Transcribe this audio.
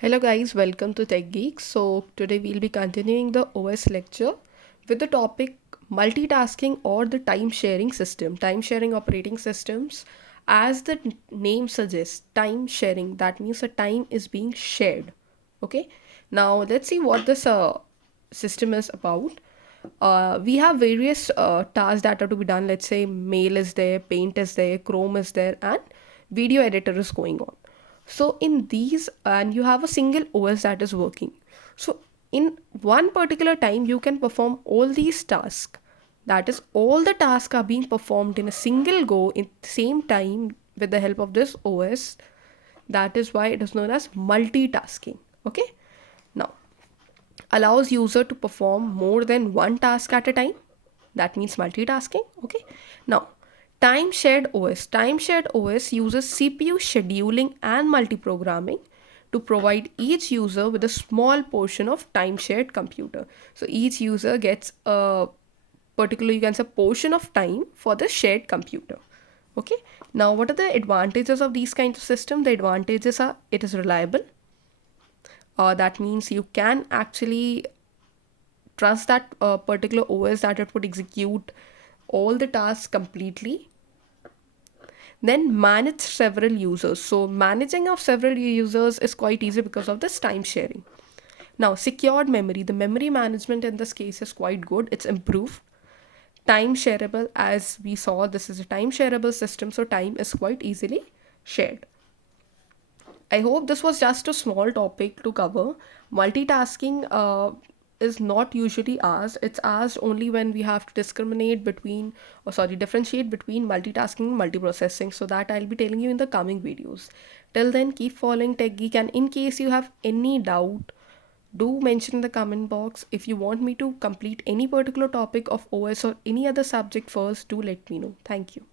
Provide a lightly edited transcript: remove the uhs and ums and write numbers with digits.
Hello guys, welcome to Tech Geek. So today we'll be continuing the OS lecture with the topic multitasking or the time sharing system, time sharing operating systems. As the name suggests, time sharing, that means the time is being shared. Okay, now let's see what this system is about. We have various tasks that are to be done. Let's say mail is there, paint is there, chrome is there, and video editor is going on. So in these, and you have a single OS that is working. So in one particular time, you can perform all these tasks. That is, all the tasks are being performed in a single go in the same time with the help of this OS. That is why it is known as multitasking. Okay. Now, allows user to perform more than one task at a time. That means multitasking. Okay. Now, time shared os uses CPU scheduling and multiprogramming to provide each user with a small portion of time shared computer. So each user gets a particular, you can say, portion of time for the shared computer. Okay. Now, what are the advantages of these kinds of system? The advantages are it is reliable. That means you can actually trust that particular OS that it would execute all the tasks completely. Then manage several users. So managing of several users is quite easy because of this time sharing. Now, secured memory. The memory management in this case is quite good. It's improved. Time shareable, as we saw, this is a time shareable system, so time is quite easily shared. I hope this was just a small topic to cover. Multitasking is not usually asked. It's asked only when we have to discriminate between, or sorry, differentiate between multitasking and multiprocessing. So that I'll be telling you in the coming videos. Till then, keep following Tech Geek, and in case you have any doubt, do mention in the comment box. If you want me to complete any particular topic of OS or any other subject first, do let me know. Thank you.